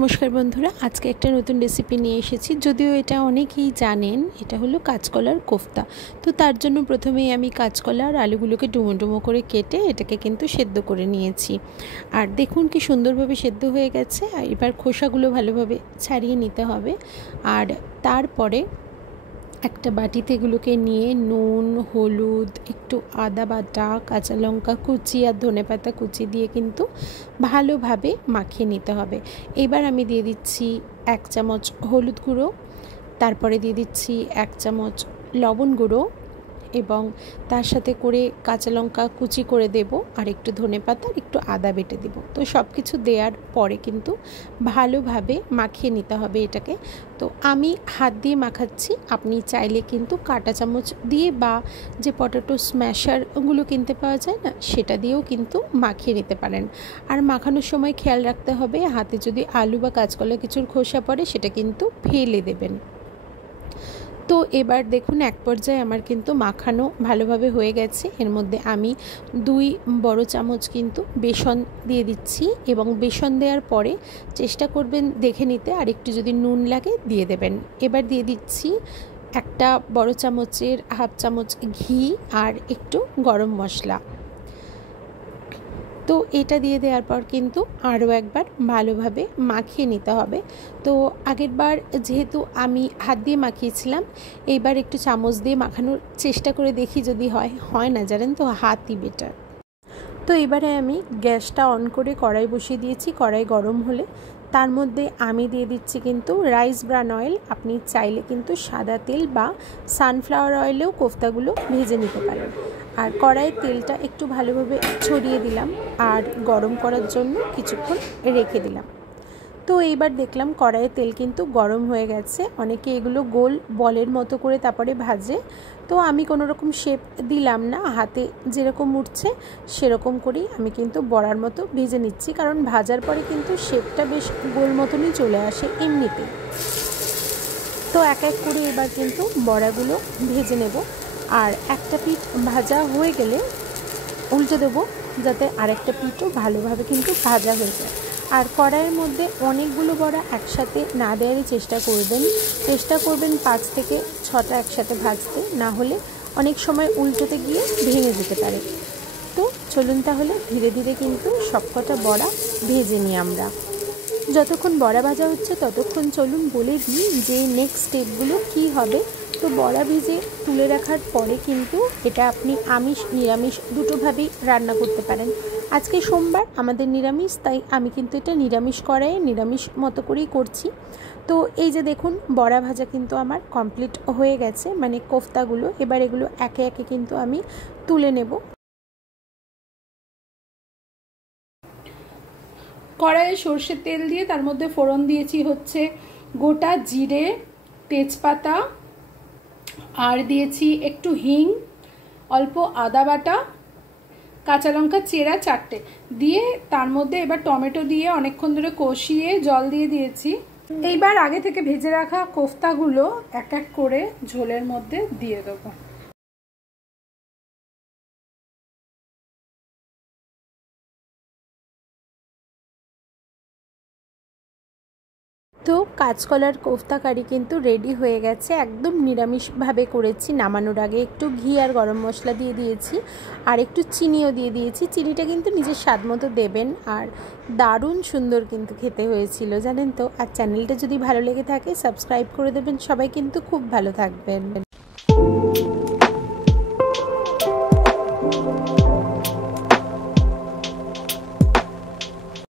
নমস্কার বন্ধুরা, আজকে একটা নতুন রেসিপি নিয়ে এসেছি। যদিও এটা অনেকেই জানেন, এটা হলো কাঁচকলার কোফতা। তো তার জন্য প্রথমেই আমি কাঁচকলা আর আলুগুলোকে ডুমো ডুমো করে কেটে এটাকে কিন্তু সেদ্ধ করে নিয়েছি। আর দেখুন কি সুন্দরভাবে সেদ্ধ হয়ে গেছে। আর এবার খোসাগুলো ভালোভাবে ছাড়িয়ে নিতে হবে। আর তারপরে একটা বাটিতে এগুলোকে নিয়ে নুন, হলুদ, একটু আদা বাটা, কাঁচা লঙ্কা কুচি আর ধনেপাতা কুচি দিয়ে কিন্তু ভালোভাবে মাখিয়ে নিতে হবে। এবার আমি দিয়ে দিচ্ছি 1 চামচ হলুদ গুঁড়ো, তারপরে দিয়ে দিচ্ছি 1 চামচ লবণ গুঁড়ো এবং তার সাথে করে কাঁচা লঙ্কা কুচি করে দেব আর একটু ধনেপাতা আর একটু আদা বেটে দেব। তো সব কিছু দেওয়ার পরে কিন্তু ভালোভাবে মাখিয়ে নিতে হবে এটাকে। তো আমি হাত দিয়ে মাখাচ্ছি, আপনি চাইলে কিন্তু কাঁটা চামচ দিয়ে বা যে পটেটো স্ম্যাশারগুলো কিনতে পাওয়া যায় না, সেটা দিয়েও কিন্তু মাখিয়ে নিতে পারেন। আর মাখানোর সময় খেয়াল রাখতে হবে হাতে যদি আলু বা কাঁচকলা কিছুর খোসা পড়ে সেটা কিন্তু ফেলে দেবেন। তো এবার দেখুন এক পর্যায়ে আমার কিন্তু মাখানো ভালোভাবে হয়ে গেছে। এর মধ্যে আমি 2 বড় চামচ কিন্তু বেসন দিয়ে দিচ্ছি এবং বেসন দেওয়ার পরে চেষ্টা করবেন দেখে নিতে, আর একটু যদি নুন লাগে দিয়ে দেবেন। এবার দিয়ে দিচ্ছি একটা বড় চামচের 1/2 চামচ ঘি আর একটু গরম মশলা। তো এটা দিয়ে দেওয়ার পর কিন্তু আরও একবার ভালোভাবে মাখিয়ে নিতে হবে। তো আগের বার যেহেতু আমি হাত দিয়ে মাখিয়েছিলাম, এইবার একটু চামচ দিয়ে মাখানোর চেষ্টা করে দেখি, যদি হয় না জানেন তো হাতই বেটার। তো এবারে আমি গ্যাসটা অন করে কড়াই বসিয়ে দিয়েছি। কড়াই গরম হলে তার মধ্যে আমি দিয়ে দিচ্ছি কিন্তু রাইস ব্রান অয়েল। আপনি চাইলে কিন্তু সাদা তেল বা সানফ্লাওয়ার অয়েলেও কোফতাগুলো ভেজে নিতে পারেন। আর কড়াইয়ের তেলটা একটু ভালোভাবে ছড়িয়ে দিলাম আর গরম করার জন্য কিছুক্ষণ রেখে দিলাম। তো এইবার দেখলাম কড়াইয়ের তেল কিন্তু গরম হয়ে গেছে। অনেকে এগুলো গোল বলের মতো করে তারপরে ভাজে। তো আমি কোনো রকম শেপ দিলাম না, হাতে যেরকম উঠছে সেরকম করেই আমি কিন্তু বড়ার মতো ভেজে নিচ্ছি, কারণ ভাজার পরে কিন্তু শেপটা বেশ গোল মতনই চলে আসে এমনিতে। তো এক এক করে এবার কিন্তু বড়াগুলো ভেজে নেব। আর একটা পিঠ ভাজা হয়ে গেলে উল্টে দেবো, যাতে আরেকটা পিঠও ভালোভাবে কিন্তু ভাজা হয়ে যায়। আর কড়াইয়ের মধ্যে অনেকগুলো বড়া একসাথে না দেওয়ারই চেষ্টা করবেন 5 থেকে 6টা একসাথে ভাজতে, না হলে অনেক সময় উল্টোতে গিয়ে ভেঙে যেতে পারে। তো চলুন তাহলে ধীরে ধীরে কিন্তু সবকটা বড়া ভেজে নিই আমরা। যতক্ষণ বড়া ভাজা হচ্ছে ততক্ষণ চলুন বলে দিই যে নেক্সট স্টেপগুলো কী হবে। তো বড়া ভেজে তুলে রাখার পরে কিন্তু এটা আপনি আমিষ নিরামিষ দুটোভাবেই রান্না করতে পারেন। আজকে সোমবার আমাদের নিরামিষ, তাই আমি কিন্তু এটা নিরামিষ কড়াইয়ে নিরামিষ মতো করেই করছি। তো এই যে দেখুন বড়া ভাজা কিন্তু আমার কমপ্লিট হয়ে গেছে, মানে কোফতাগুলো। এবার এগুলো একে একে কিন্তু আমি তুলে নেব। কড়াইয়ে সর্ষের তেল দিয়ে তার মধ্যে ফোড়ন দিয়েছি হচ্ছে গোটা জিরে, তেজপাতা, আর দিয়েছি একটু হিং, অল্প আদা বাটা, কাঁচা লঙ্কা চেরা 4টে দিয়ে তার মধ্যে এবার টমেটো দিয়ে অনেকক্ষণ ধরে কষিয়ে জল দিয়ে দিয়েছি। এইবার আগে থেকে ভেজে রাখা কোফতাগুলো এক এক করে ঝোলের মধ্যে দিয়ে দেবো। তো কাঁচকলার কোফতা কারি কিন্তু রেডি হয়ে গেছে। একদম নিরামিষভাবে করেছি। নামানোর আগে একটু ঘি আর গরম মশলা দিয়ে দিয়েছি আর একটু চিনিও দিয়ে দিয়েছি। চিনিটা কিন্তু নিজের স্বাদ মতো দেবেন। আর দারুণ সুন্দর কিন্তু খেতে হয়েছিল জানেন তো। আর চ্যানেলটা যদি ভালো লেগে থাকে সাবস্ক্রাইব করে দেবেন। সবাই কিন্তু খুব ভালো থাকবেন।